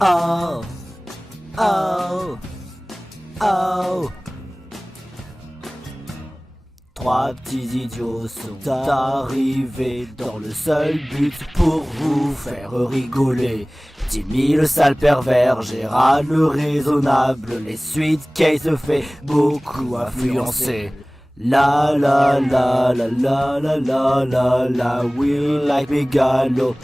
Oh, oh, oh. Trois petits idiots sont arrivés dans le seul but pour vous faire rigoler. Timmy le sale pervers, Gérard le raisonnable, les suites Kay se fait beaucoup influencer. La la la la la la la la la, we like Megalo.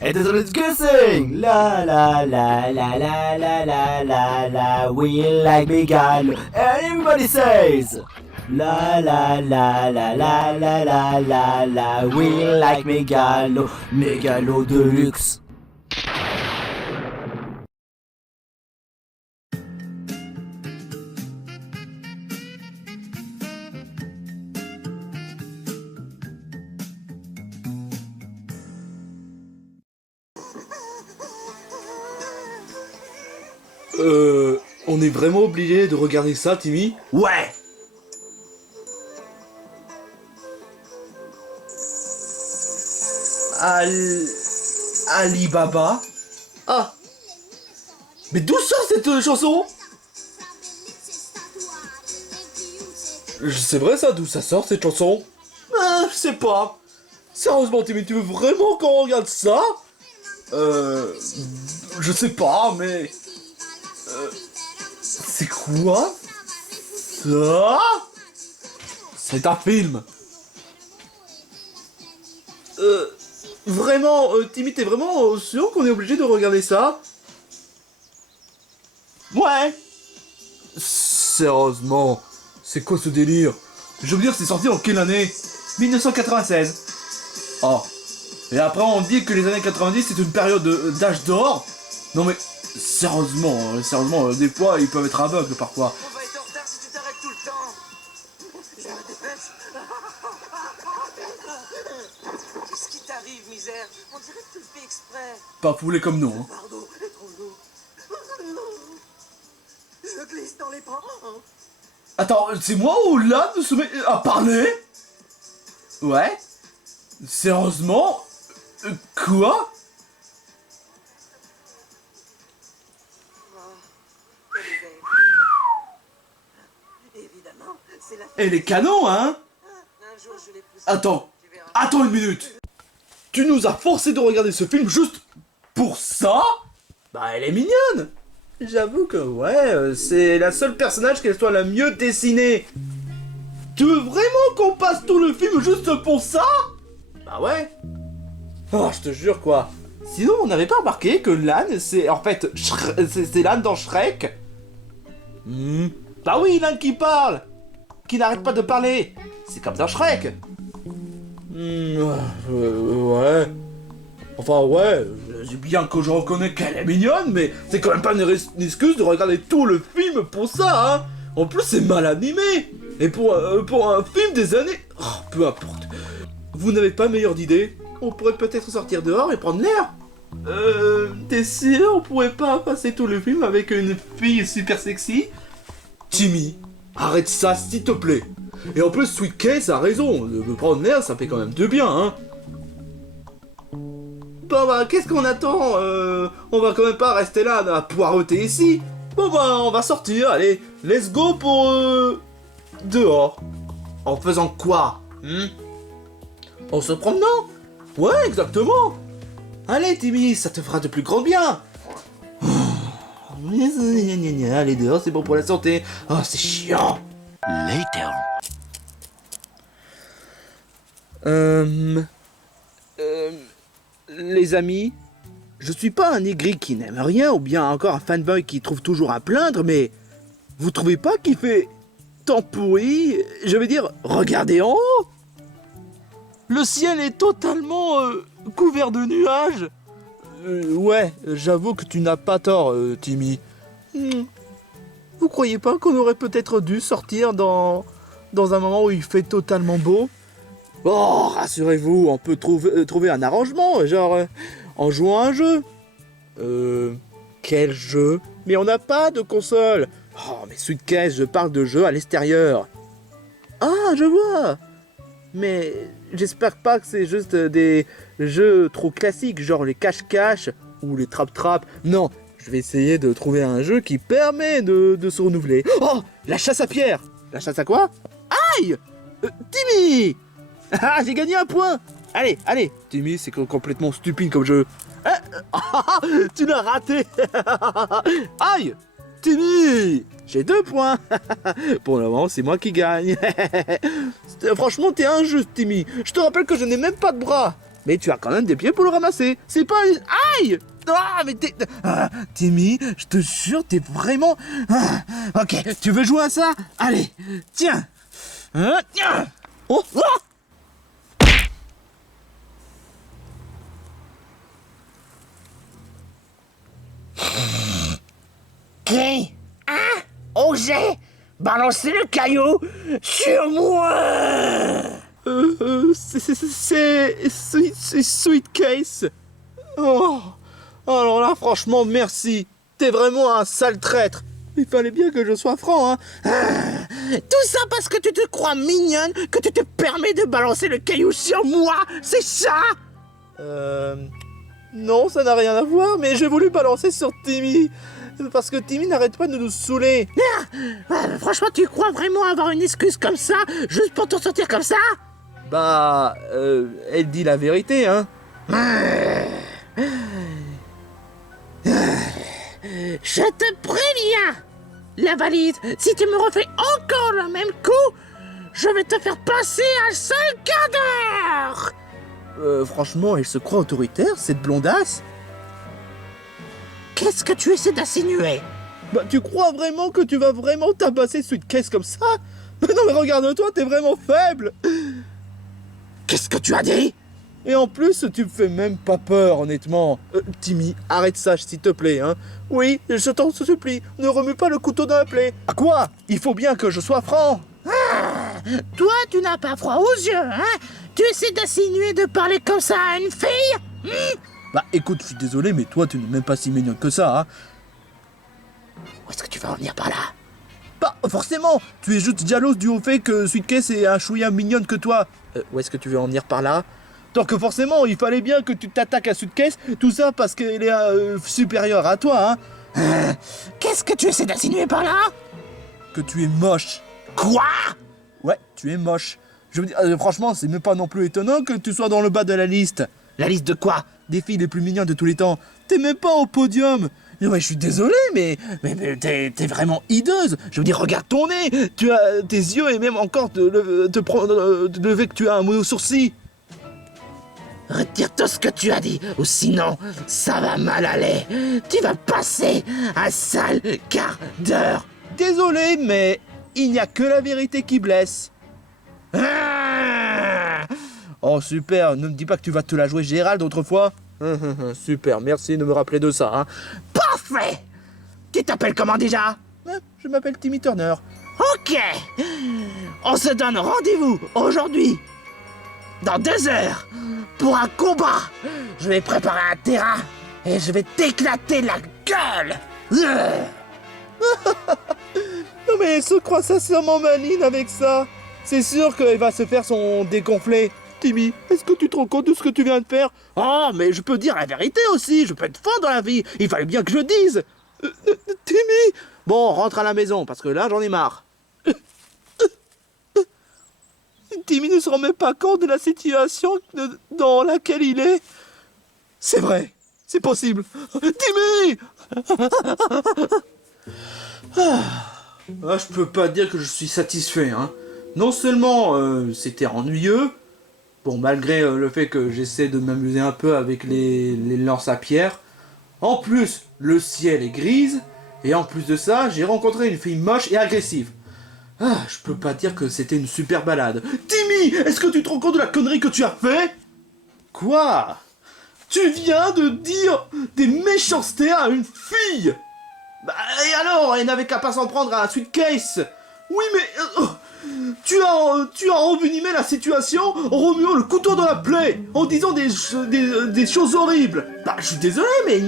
Et désolé de guessing! La la la la la la la la la, we like Megalo. And everybody says! La la la la la la la la la, we like Megalo, Megalo de luxe. On est vraiment obligé de regarder ça, Timmy? Ouais! Alibaba? Ah! Mais d'où sort cette chanson? C'est vrai ça, d'où ça sort cette chanson? Je sais pas. Sérieusement, Timmy, tu veux vraiment qu'on regarde ça? Je sais pas, mais... c'est quoi? Ça? C'est un film. Vraiment, Timmy, t'es vraiment sûr qu'on est obligé de regarder ça? Ouais. Sérieusement, c'est quoi ce délire? Je veux dire, c'est sorti en quelle année? 1996. Oh. Et après, on dit que les années 90, c'est une période d'âge d'or? Non mais, sérieusement, des fois, ils peuvent être aveugles parfois. On va être en retard si tu t'arrêtes tout le temps. J'ai un dépêche. Qu'est-ce qui t'arrive, misère? On dirait que tu le fais exprès. Pas foulé comme nous, hein. Pardon, est trop lourd. Je glisse dans les bras. Attends, c'est moi ou là de se met à parler? Ouais? Sérieusement? Quoi? Évidemment, c'est la fête. Elle est canon, hein? Un jour, je l'ai poussée. Attends, Tu verras. attends une minute. Tu nous as forcé de regarder ce film juste pour ça? Bah, elle est mignonne. J'avoue que, ouais, c'est la seule personnage qu'elle soit la mieux dessinée. Tu veux vraiment qu'on passe tout le film juste pour ça? Bah ouais. Oh, je te jure, quoi. Sinon, on n'avait pas remarqué que l'âne, c'est en fait... c'est l'âne dans Shrek. Bah oui, l'âne qui parle. Qui n'arrête pas de parler. C'est comme dans Shrek. Ouais. Enfin, ouais, c'est bien que je reconnais qu'elle est mignonne, mais c'est quand même pas une excuse de regarder tout le film pour ça, hein. En plus, c'est mal animé. Et pour un film des années... Oh, peu importe. Vous n'avez pas meilleure d'idée? On pourrait peut-être sortir dehors et prendre l'air. T'es sûr on pourrait pas passer tout le film avec une fille super sexy? Timmy, arrête ça s'il te plaît. Et en plus, Sweet Case a raison, de me prendre l'air, ça fait quand même de bien, hein. Bon bah, qu'est-ce qu'on attend? On va quand même pas rester là à poireauter ici. Bon bah, on va sortir, allez, let's go pour... dehors. En faisant quoi? En se promenant? Ouais, exactement. Allez, Timmy, ça te fera de plus grand bien. Allez, dehors, c'est bon pour la santé. Oh, c'est chiant. Later. Les amis, je suis pas un aigri qui n'aime rien ou bien encore un fanboy qui trouve toujours à plaindre, mais vous trouvez pas qu'il fait tant pourri? Je veux dire, regardez en haut. Le ciel est totalement couvert de nuages. Ouais, j'avoue que tu n'as pas tort, Timmy. Vous croyez pas qu'on aurait peut-être dû sortir dans un moment où il fait totalement beau? Oh, rassurez-vous, on peut trouver un arrangement, genre en jouant à un jeu. Quel jeu? Mais on n'a pas de console. Oh, mais Suitcase, je parle de jeux à l'extérieur. Ah, je vois. Mais j'espère pas que c'est juste des jeux trop classiques, genre les cache-cache ou les trap-trap. Non, je vais essayer de trouver un jeu qui permet de se renouveler. Oh, la chasse à pierre. La chasse à quoi? Aïe, Timmy. Ah, j'ai gagné un point. Allez, allez. Timmy, c'est complètement stupide comme jeu. Tu l'as raté. Aïe, Timmy, j'ai 2 points. Pour le moment, c'est moi qui gagne. Franchement, t'es injuste, Timmy. Je te rappelle que je n'ai même pas de bras. Mais tu as quand même des pieds pour le ramasser. C'est pas... Aïe. Ah, mais t'es... Timmy, je te jure, t'es vraiment... Ok, tu veux jouer à ça? Allez, tiens. Tiens. Oh, oh. Qui a osé balancer le caillou sur moi? C'est Sweet Case. Oh, alors là, franchement, merci. T'es vraiment un sale traître. Il fallait bien que je sois franc, hein. Tout ça parce que tu te crois mignonne, que tu te permets de balancer le caillou sur moi, c'est ça? Non, ça n'a rien à voir, mais j'ai voulu balancer sur Timmy. Parce que Timmy n'arrête pas de nous saouler. Franchement, tu crois vraiment avoir une excuse comme ça, juste pour t'en sortir comme ça? Bah, elle dit la vérité, hein. Je te préviens, la valide, si tu me refais encore le même coup, je vais te faire passer un sale quart d'heure. Franchement, elle se croit autoritaire, cette blondasse. Qu'est-ce que tu essaies d'insinuer? Bah, tu crois vraiment que tu vas vraiment tabasser Sweet Case comme ça? Non mais regarde-toi, t'es vraiment faible. Qu'est-ce que tu as dit? Et en plus, tu me fais même pas peur, honnêtement. Timmy, arrête ça, s'il te plaît, hein. Oui, je t'en supplie, ne remue pas le couteau dans la plaie. À quoi? Il faut bien que je sois franc. Toi, tu n'as pas froid aux yeux, hein? Tu essaies d'insinuer de parler comme ça à une fille? Bah écoute, je suis désolé, mais toi, tu n'es même pas si mignon que ça, hein. Où est-ce que tu vas en venir par là? Bah forcément, tu es juste jalouse du fait que Sweet Case est un chouïa mignonne que toi. Où est-ce que tu veux en venir par là? Donc forcément, il fallait bien que tu t'attaques à Sweet Case, tout ça parce qu'elle est supérieure à toi, hein. Qu'est-ce que tu essaies d'insinuer par là? Que tu es moche. Quoi? Ouais, tu es moche. Je veux dire, franchement, c'est même pas non plus étonnant que tu sois dans le bas de la liste. La liste de quoi? Des filles les plus mignonnes de tous les temps. T'es même pas au podium. Ouais, je suis désolé, mais t'es vraiment hideuse. Je veux dire, regarde ton nez. Tu as tes yeux et même encore te lever que tu as un mono-sourcil. Retire tout ce que tu as dit, ou sinon, ça va mal aller. Tu vas passer un sale quart d'heure. Désolé, mais il n'y a que la vérité qui blesse. Oh super, ne me dis pas que tu vas te la jouer Gérald autrefois. Super, merci de me rappeler de ça, hein. Parfait. Tu t'appelles comment déjà? Je m'appelle Timmy Turner. Ok. On se donne rendez-vous aujourd'hui, dans 2 heures, pour un combat. Je vais préparer un terrain et je vais t'éclater la gueule. Non mais elle se croit sincèrement maligne avec ça. C'est sûr qu'elle va se faire son dégonflé. Timmy, est-ce que tu te rends compte de ce que tu viens de faire? Oh, mais je peux dire la vérité aussi, je peux être fort dans la vie, il fallait bien que je dise. Timmy! Bon, rentre à la maison, parce que là, j'en ai marre. Timmy ne se rend même pas compte de la situation dans laquelle il est. C'est vrai, c'est possible. Timmy! Je peux pas dire que je suis satisfait, hein. Non seulement c'était ennuyeux, bon, malgré le fait que j'essaie de m'amuser un peu avec les lances à pierre, en plus, le ciel est grise, et en plus de ça, j'ai rencontré une fille moche et agressive. Je peux pas dire que c'était une super balade. Timmy, est-ce que tu te rends compte de la connerie que tu as fait? Quoi? Tu viens de dire des méchancetés à une fille? Bah, et alors, elle n'avait qu'à pas s'en prendre à un Sweet Case. Oui, mais... Tu as envenimé la situation en remuant le couteau dans la plaie, en disant des choses horribles. Bah, je suis désolé, mais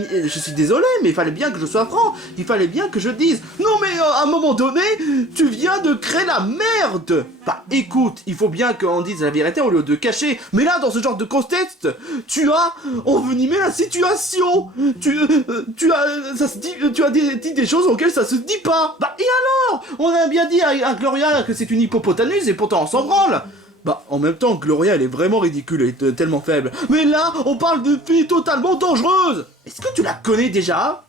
il fallait bien que je sois franc. Il fallait bien que je dise. Non, mais à un moment donné, tu viens de créer la merde. Bah, écoute, il faut bien qu'on dise la vérité au lieu de cacher. Mais là, dans ce genre de contexte, tu as envenimé la situation. Tu as dit des choses auxquelles ça se dit pas. Bah, et alors? On a bien dit à Gloria que c'est une hippopotamus et pourtant on s'en branle. Bah, en même temps, Gloria, elle est vraiment ridicule, elle est tellement faible. Mais là, on parle de fille totalement dangereuse. Est-ce que tu la connais déjà?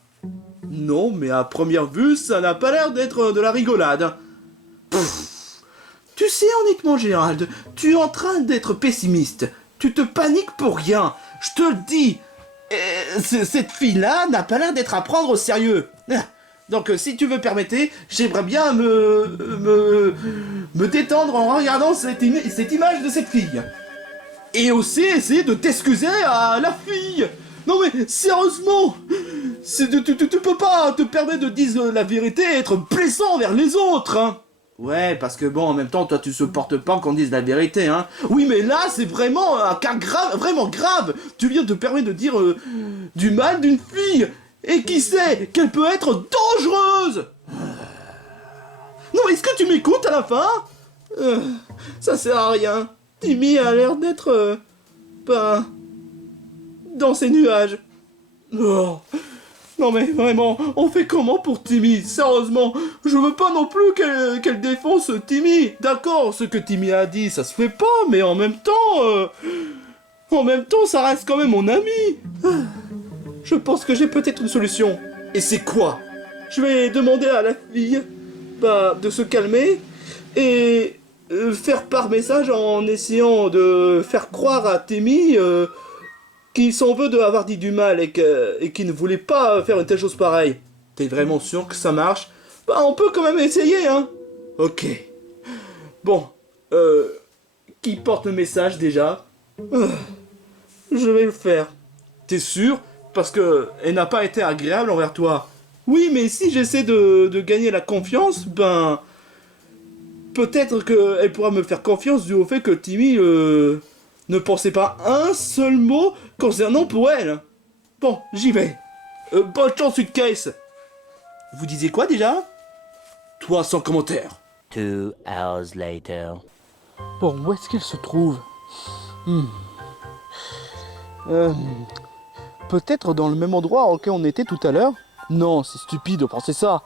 Non, mais à première vue, ça n'a pas l'air d'être de la rigolade. Pfff. Tu sais, honnêtement, Gérald, tu es en train d'être pessimiste. Tu te paniques pour rien. Je te le dis. Cette fille-là n'a pas l'air d'être à prendre au sérieux. Donc, si tu me permettais, j'aimerais bien me détendre en regardant cette image de cette fille. Et aussi essayer de t'excuser à la fille. Non mais, sérieusement, tu peux pas te permettre de dire la vérité et être blessant envers les autres, hein. Ouais, parce que bon, en même temps, toi, tu supportes pas qu'on dise la vérité, hein. Oui, mais là, c'est vraiment un cas grave, vraiment grave. Tu viens te permettre de dire du mal d'une fille. Et qui sait qu'elle peut être dangereuse. Non, est-ce que tu m'écoutes à la fin? Ça sert à rien. Timmy a l'air d'être... dans ses nuages. Oh. Non mais vraiment, on fait comment pour Timmy? Sérieusement, je veux pas non plus qu'elle défonce Timmy. D'accord, ce que Timmy a dit, ça se fait pas, mais en même temps, ça reste quand même mon ami. Je pense que j'ai peut-être une solution. Et c'est quoi? Je vais demander à la fille de se calmer et faire par message en essayant de faire croire à Timmy qu'il s'en veut d'avoir dit du mal et qu'il ne voulait pas faire une telle chose pareille. T'es vraiment sûr que ça marche? On peut quand même essayer, hein. Ok. Bon, qui porte le message déjà? Je vais le faire. T'es sûr? Parce que elle n'a pas été agréable envers toi. Oui, mais si j'essaie de gagner la confiance, peut-être qu'elle pourra me faire confiance dû au fait que Timmy ne pensait pas un seul mot concernant pour elle. Bon, j'y vais. Bonne chance, Suitcase. Vous disiez quoi déjà? Toi, sans commentaire. 2 hours later. Bon, où est-ce qu'il se trouve? Peut-être dans le même endroit auquel on était tout à l'heure? Non, c'est stupide de penser ça.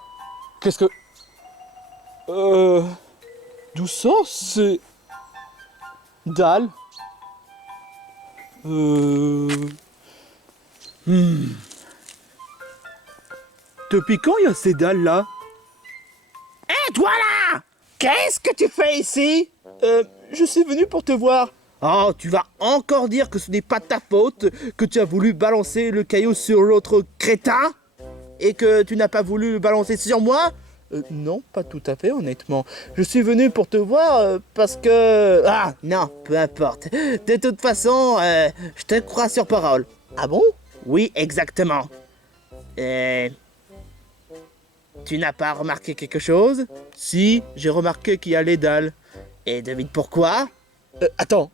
Qu'est-ce que... D'où ça, c'est... Dalle. Depuis quand il y a ces dalles là? Hé, toi là! Qu'est-ce que tu fais ici? Je suis venu pour te voir. Oh, tu vas encore dire que ce n'est pas ta faute, que tu as voulu balancer le caillou sur l'autre crétin? Et que tu n'as pas voulu le balancer sur moi? Non, pas tout à fait, honnêtement. Je suis venu pour te voir parce que... Ah, non, peu importe. De toute façon, je te crois sur parole. Ah bon? Oui, exactement. Tu n'as pas remarqué quelque chose? Si, j'ai remarqué qu'il y a les dalles. Et devine pourquoi? Attends,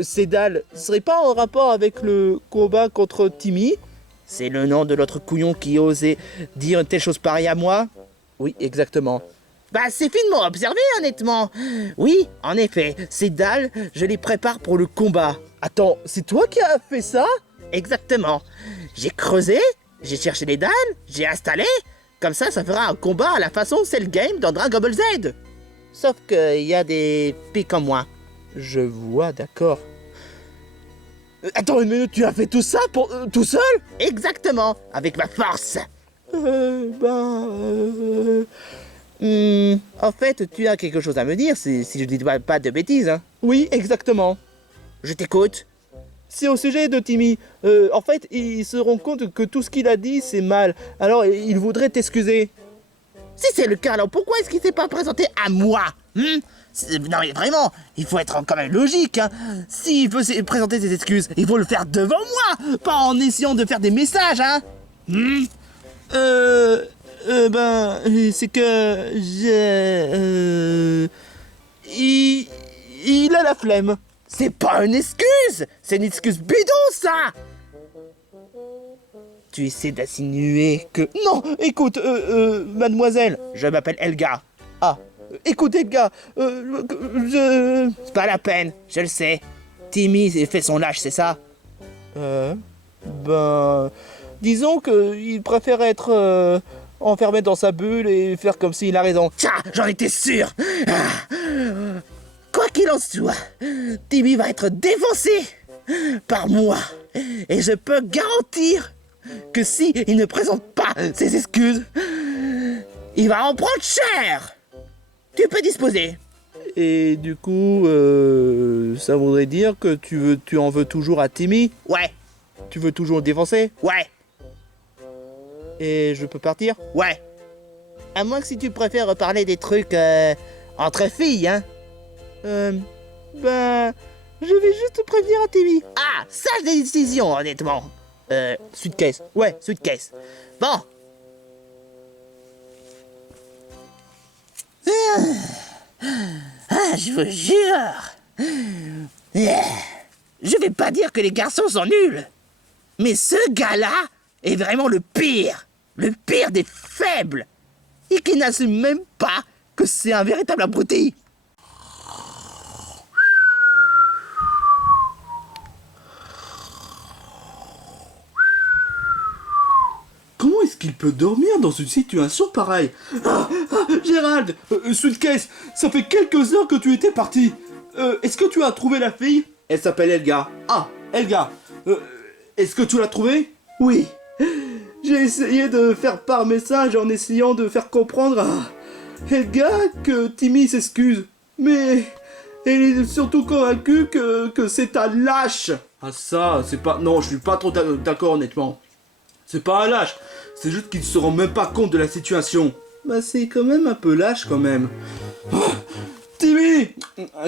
ces dalles seraient pas en rapport avec le combat contre Timmy? C'est le nom de l'autre couillon qui osait dire une telle chose pareille à moi? Oui, exactement. C'est finement observé, honnêtement. Oui, en effet, ces dalles, je les prépare pour le combat. Attends, c'est toi qui as fait ça? Exactement. J'ai creusé, j'ai cherché les dalles, j'ai installé. Comme ça fera un combat à la façon Cell Game dans Dragon Ball Z. Sauf qu'il y a des pics en moins. Je vois, d'accord. Attends une minute, tu as fait tout ça tout seul? Exactement, avec ma force. En fait, tu as quelque chose à me dire, si je ne dis pas de bêtises, hein. Oui, exactement. Je t'écoute. C'est au sujet de Timmy. En fait, il se rend compte que tout ce qu'il a dit, c'est mal. Alors, il voudrait t'excuser. Si c'est le cas, alors pourquoi est-ce qu'il s'est pas présenté à moi? Non mais vraiment, il faut être quand même logique, hein. S'il veut présenter ses excuses, il faut le faire devant moi, pas en essayant de faire des messages, hein. C'est que... Il a la flemme. C'est pas une excuse, c'est une excuse bidon, ça. Tu essaies d'insinuer que... Non, écoute, mademoiselle, je m'appelle Elga. Ah, écoute Elga, C'est pas la peine, je le sais. Timmy fait son lâche, c'est ça? Disons qu'il préfère être enfermé dans sa bulle et faire comme s'il a raison. Tiens, j'en étais sûr. Quoi qu'il en soit, Timmy va être défoncé par moi. Et je peux garantir que si il ne présente pas ses excuses, il va en prendre cher. Tu peux disposer. Et du coup, ça voudrait dire que tu en veux toujours à Timmy? Ouais, Tu veux toujours le défoncer? ouais, Et je peux partir? ouais. À moins que si tu préfères parler des trucs entre filles, hein. Je vais juste prévenir à Timmy. Ah, sage décision, honnêtement. Suitcase. Ouais, suitcase. Bon. Je vous jure. Je vais pas dire que les garçons sont nuls. Mais ce gars-là est vraiment le pire. Le pire des faibles. Et qui n'assume même pas que c'est un véritable abruti. Comment est-ce qu'il peut dormir dans une situation pareille? Gérald, Suitcase, ça fait quelques heures que tu étais parti. Est-ce que tu as trouvé la fille? Elle s'appelle Elga. Ah, Elga. Est-ce que tu l'as trouvée? Oui. J'ai essayé de faire par message en essayant de faire comprendre à Elga que Timmy s'excuse. Mais elle est surtout convaincue que c'est un lâche. Ah ça, c'est pas... Non, je suis pas trop d'accord honnêtement. C'est pas un lâche, c'est juste qu'il se rend même pas compte de la situation. Bah c'est quand même un peu lâche quand même. Oh, Timmy,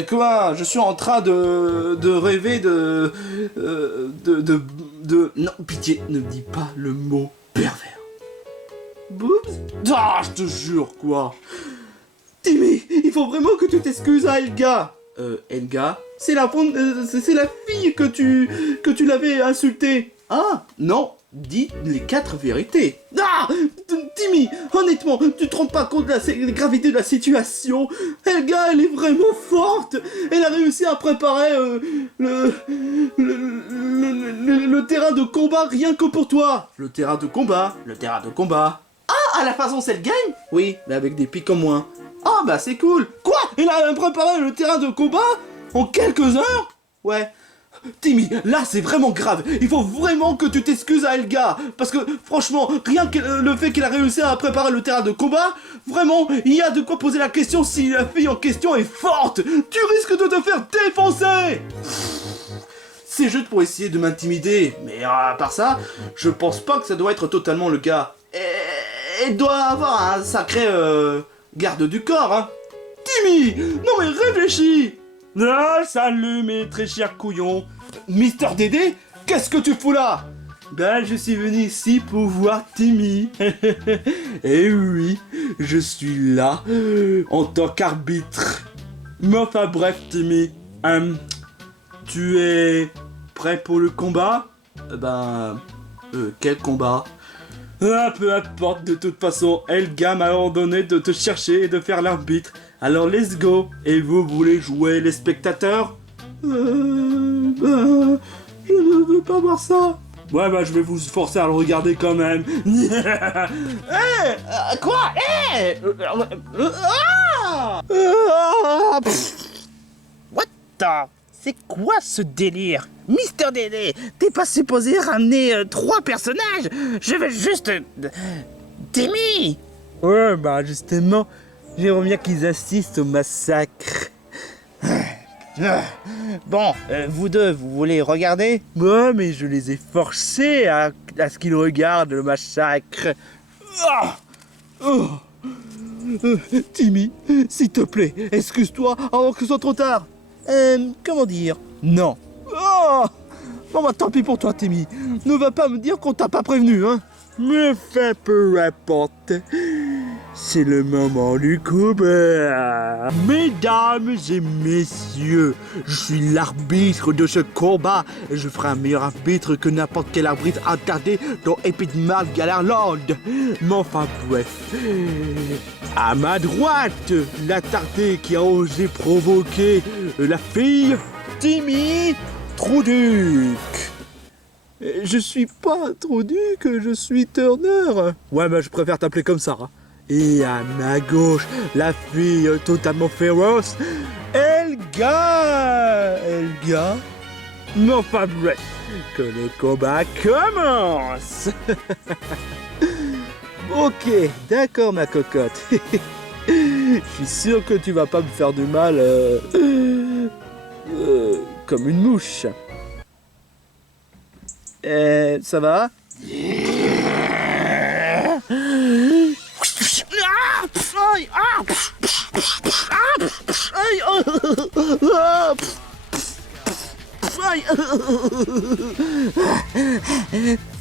quoi? Je suis en train de rêver de... Non, pitié, ne dis pas le mot pervers. Boobs? Ah, je te jure, quoi. Timmy, il faut vraiment que tu t'excuses à Elga. Elga? C'est la fille que tu l'avais insultée. Ah, non. Dis les 4 vérités. Ah, Timmy, honnêtement, tu te rends pas compte de la gravité de la situation. Elga, elle est vraiment forte. Elle a réussi à préparer le terrain de combat rien que pour toi. Le terrain de combat. Ah, à la façon c'est le game? Oui, mais avec des pics en moins. Ah, bah c'est cool. Quoi? Elle a préparé le terrain de combat en quelques heures? Ouais. Timmy, là c'est vraiment grave. Il faut vraiment que tu t'excuses à Elga. Parce que franchement, rien que le fait qu'elle a réussi à préparer le terrain de combat, vraiment, il y a de quoi poser la question si la fille en question est forte. Tu risques de te faire défoncer. C'est juste pour essayer de m'intimider. Mais à part ça, je pense pas que ça doit être totalement le cas. Elle doit avoir un sacré garde du corps, hein. Timmy, non mais réfléchis. Ah, salut mes très chers couillons. Mister Dédé, qu'est-ce que tu fous là? Ben, je suis venu ici pour voir Timmy. Et oui, je suis là en tant qu'arbitre. Mais enfin bref, Timmy, tu es prêt pour le combat? Quel combat? Ah, peu importe, de toute façon, Elga m'a ordonné de te chercher et de faire l'arbitre. Alors let's go. Et vous voulez jouer les spectateurs? Je ne veux pas voir ça. Ouais, bah je vais vous forcer à le regarder quand même. Quoi? What the... C'est quoi ce délire? Mister Dédé, t'es pas supposé ramener 3 personnages? Je veux juste... Timmy! Ouais, bah justement, j'aimerais bien qu'ils assistent au massacre. Bon, vous deux, vous voulez regarder? Ouais, mais je les ai forcés à ce qu'ils regardent le massacre. Timmy, s'il te plaît, excuse-toi avant que ce soit trop tard. Comment dire? Non. Bon bah tant pis pour toi, Timmy. Ne va pas me dire qu'on t'a pas prévenu, hein. Mais fait peu importe. c'est le moment du combat. Mesdames et messieurs, je suis l'arbitre de ce combat et je ferai un meilleur arbitre que n'importe quel arbitre attardé dans Epic Mal Galerland. Mais enfin bref, à ma droite, l'attardé qui a osé provoquer la fille Timmy Trouduc. Je suis pas Trouduc, je suis Turner. Ouais, mais je préfère t'appeler comme ça. Et à ma gauche, la fille totalement féroce, Elga. Elga. Mais enfin bref, que le combat commence. Ok, d'accord ma cocotte. Je suis sûr que tu vas pas me faire du mal comme une mouche. Ça va?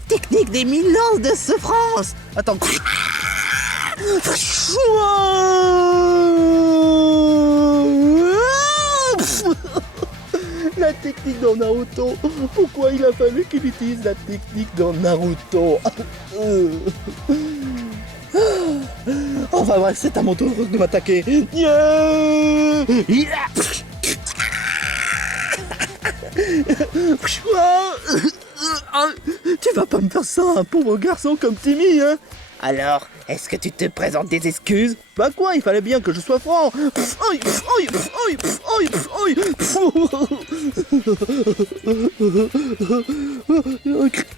Technique des 1000 lances de souffrance. Attends. La technique dans Naruto. Pourquoi il a fallu qu'il utilise la technique dans Naruto? Enfin bref, c'est à mon tour de m'attaquer. Tu vas pas me faire ça, un pauvre garçon comme Timmy, hein? Alors, est-ce que tu te présentes des excuses? Bah quoi, il fallait bien que je sois franc.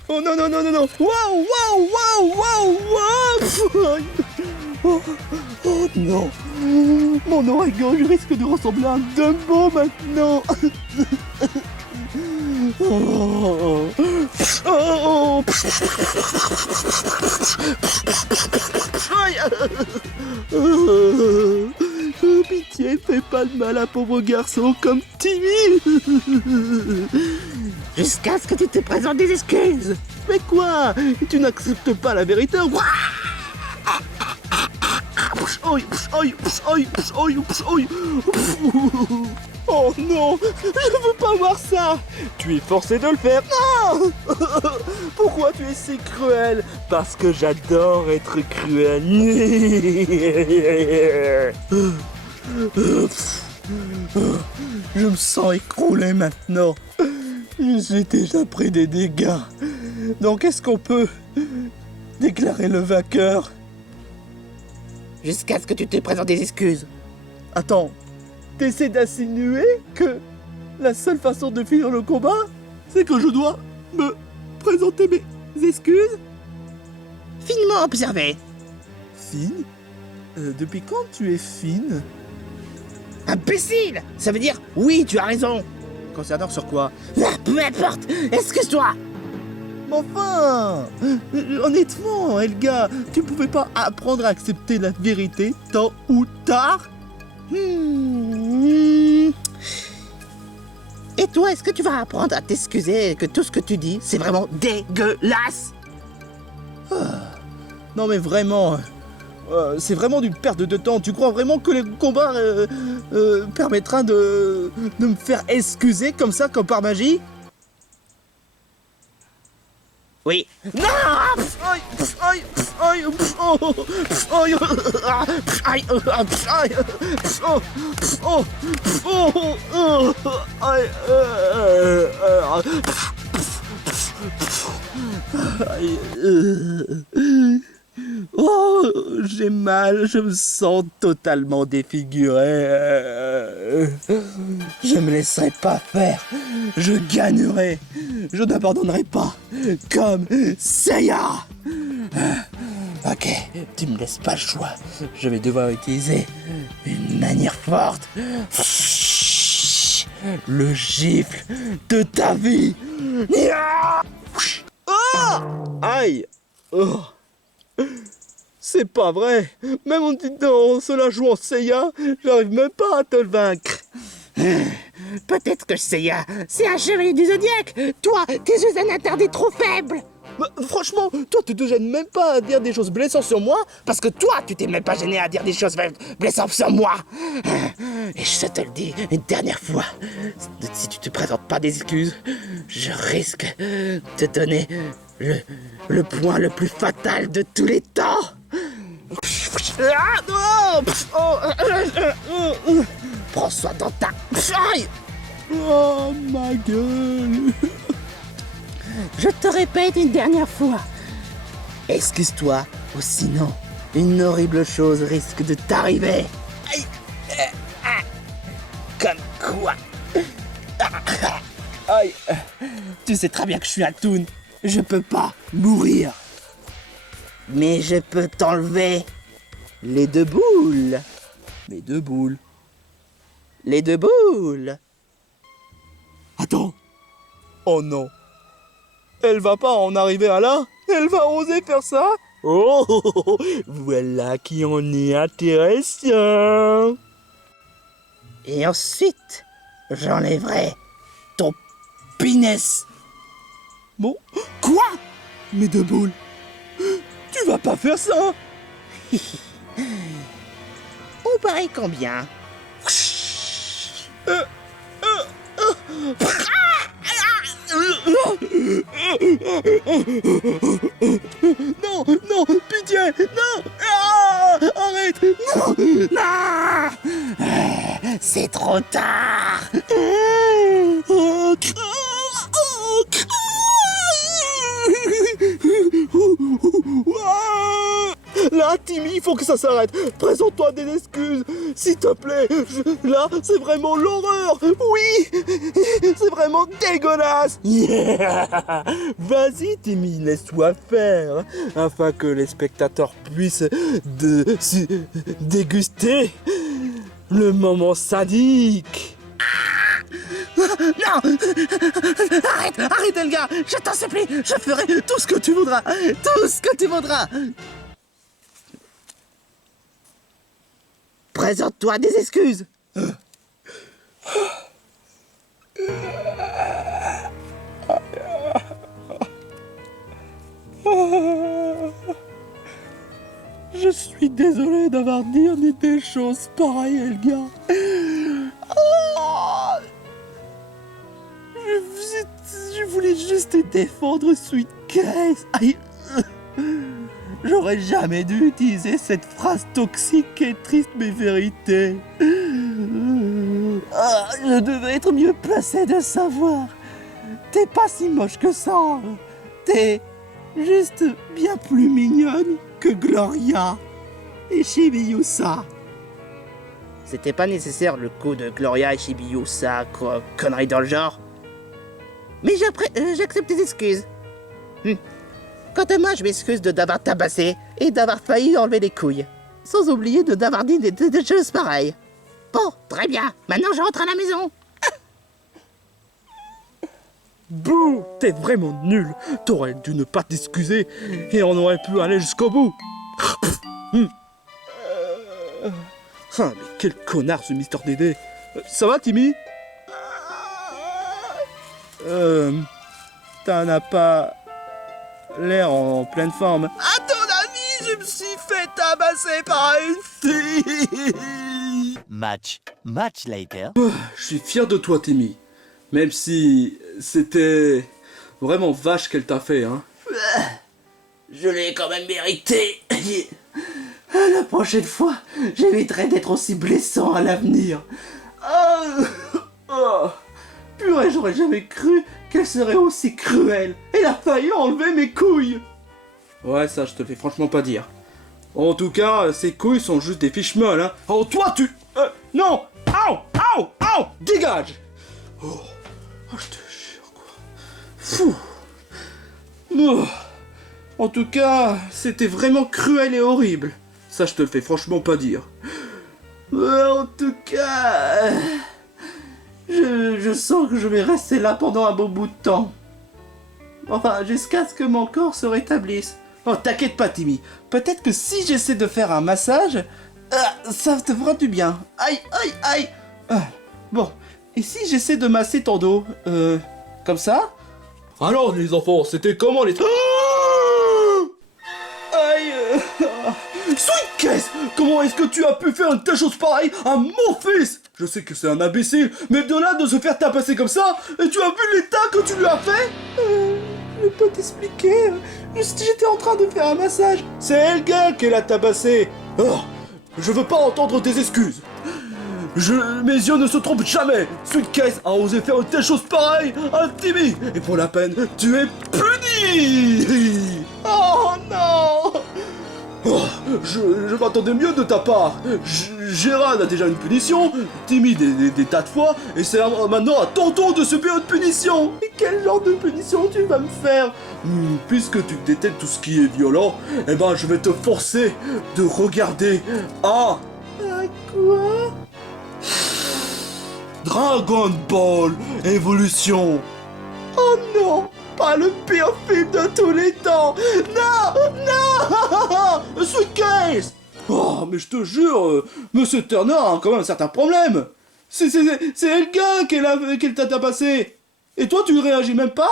Oh non non non non non. Waouh waouh waouh waouh waouh. Oh non. Mon oreille gauche risque de ressembler à un Dumbo maintenant. Oh. Oh. Oh, pitié, fais pas de mal à pauvre garçon comme Timmy. Jusqu'à ce que tu te présentes des excuses. Mais quoi? Tu n'acceptes pas la vérité? Oh non, je veux pas voir ça. Tu es forcé de le faire. Non. Pourquoi tu es si cruel? Parce que j'adore être cruel. Je me sens écroulé maintenant. J'ai déjà pris des dégâts. Donc est-ce qu'on peut déclarer le vainqueur? Jusqu'à ce que tu te présentes des excuses. Attends, t'essaies d'insinuer que la seule façon de finir le combat, c'est que je dois me présenter mes excuses? Finement observé. Fine? Depuis quand tu es fine? Imbécile! Ça veut dire oui, tu as raison. Concernant sur quoi? Ah, peu importe, excuse-toi. Mais enfin, honnêtement, Elga, tu pouvais pas apprendre à accepter la vérité tôt ou tard? Et toi, est-ce que tu vas apprendre à t'excuser que tout ce que tu dis, c'est vraiment dégueulasse? Non mais vraiment, c'est vraiment d'une perte de temps. Tu crois vraiment que le combat permettra de me faire excuser comme ça, comme par magie? Oui. Non! Oh, j'ai mal, je me sens totalement défiguré. Je me laisserai pas faire. Je gagnerai. Je n'abandonnerai pas. Comme Seiya. Ok, tu me laisses pas le choix. Je vais devoir utiliser une manière forte. Le gifle de ta vie. Oh! Aïe. Oh. C'est pas vrai. Même en se la jouant Seiya, j'arrive même pas à te vaincre. Peut-être que Seiya, c'est un chevalier du Zodiaque. Toi, t'es juste un attardé trop faible. Bah, franchement, toi, tu te gênes même pas à dire des choses blessantes sur moi. Parce que toi, tu t'es même pas gêné à dire des choses blessantes sur moi. Et je te le dis une dernière fois, si tu te présentes pas des excuses, je risque de te donner le point le plus fatal de tous les temps. Ah, non. Prends soin dans ta... Aïe. Oh, ma gueule. Je te répète une dernière fois. Excuse-toi, ou sinon, une horrible chose risque de t'arriver. Aïe. Comme quoi. Aïe. Tu sais très bien que je suis un toon. Je peux pas mourir. Mais je peux t'enlever les 2 boules. Mes 2 boules. Les 2 boules. Attends. Oh non. Elle va pas en arriver à là? Elle va oser faire ça? Oh, voilà qui en est intéressant. Et ensuite, j'enlèverai ton pénis. Bon, quoi? Mes 2 boules. Tu vas pas faire ça? On parie combien? Non, non, pitié, non! Ah, arrête! Non! Non! C'est trop tard! Là, Timmy, il faut que ça s'arrête. Présente-toi des excuses, s'il te plaît. Là, c'est vraiment l'horreur. Oui, c'est vraiment dégueulasse. Yeah. Vas-y, Timmy, laisse-toi faire, afin que les spectateurs puissent déguster le moment sadique. Non! Arrête, Elga! Je t'en supplie! Je ferai tout ce que tu voudras! Tout ce que tu voudras! Présente-toi des excuses! Je suis désolé d'avoir dit des choses pareilles, Elga. Je voulais juste te défendre, Sweet Case. Aïe. J'aurais jamais dû utiliser cette phrase toxique et triste mais vérité. Je devais être mieux placé de savoir. T'es pas si moche que ça. T'es juste bien plus mignonne que Gloria et Chibiusa. C'était pas nécessaire le coup de Gloria et Chibiusa, quoi, connerie dans le genre. Mais j'accepte tes excuses. Quant à moi, je m'excuse d'avoir tabassé et d'avoir failli enlever les couilles. Sans oublier d'avoir dit des choses pareilles. Bon, très bien. Maintenant, je rentre à la maison. Bouh, t'es vraiment nul. T'aurais dû ne pas t'excuser et on aurait pu aller jusqu'au bout. Ah, mais quel connard ce Mister Dédé. Ça va, Timmy? T'en as pas l'air en pleine forme. À ton avis, je me suis fait tabasser par une fille. Much later. Je suis fier de toi, Timmy. Même si c'était vraiment vache qu'elle t'a fait, hein. Je l'ai quand même mérité. La prochaine fois, j'éviterai d'être aussi blessant à l'avenir. Purée, j'aurais jamais cru qu'elle serait aussi cruelle. Elle a failli enlever mes couilles. Ouais, ça, je te fais franchement pas dire. En tout cas, ces couilles sont juste des fiches molles, hein. Oh, toi, tu... non. Au, dégage. Oh, je te jure, quoi. Fou. Oh. En tout cas, c'était vraiment cruel et horrible. Ça, je te le fais franchement pas dire. En tout cas... Je sens que je vais rester là pendant un bon bout de temps. Enfin, jusqu'à ce que mon corps se rétablisse. Oh, t'inquiète pas, Timmy. Peut-être que si j'essaie de faire un massage, ça te fera du bien. Aïe. Bon, et si j'essaie de masser ton dos, comme ça? Alors les enfants, c'était comment les... Aïe Sweetcase, comment est-ce que tu as pu faire une telle chose pareille à mon fils? Je sais que c'est un imbécile, mais de là de se faire tabasser comme ça, et tu as vu l'état que tu lui as fait? Je peux t'expliquer, j'étais en train de faire un massage. C'est Elga qui l'a tabassé. Oh, je veux pas entendre tes excuses. Mes yeux ne se trompent jamais. Sweetcase a osé faire une telle chose pareille à Timmy. Et pour la peine, tu es puni. Oh non. Oh, je m'attendais mieux de ta part. Gérard a déjà une punition, Timmy des tas de fois, et c'est maintenant à ton tour de subir une punition. Et quel genre de punition tu vas me faire? Puisque tu détestes tout ce qui est violent, eh ben je vais te forcer de regarder à quoi? Dragon Ball Evolution. Oh non, pas le pire film de tous les temps. Non, Sweetcase. Oh, mais je te jure, Monsieur Turner a quand même un certain problème. C'est Elga qui t'a tabassé. Et toi, tu réagis même pas?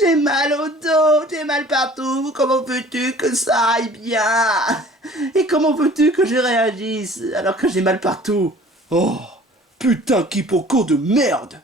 J'ai mal au dos, j'ai mal partout. Comment veux-tu que ça aille bien? Et comment veux-tu que je réagisse alors que j'ai mal partout? Oh, putain quiproquo de merde.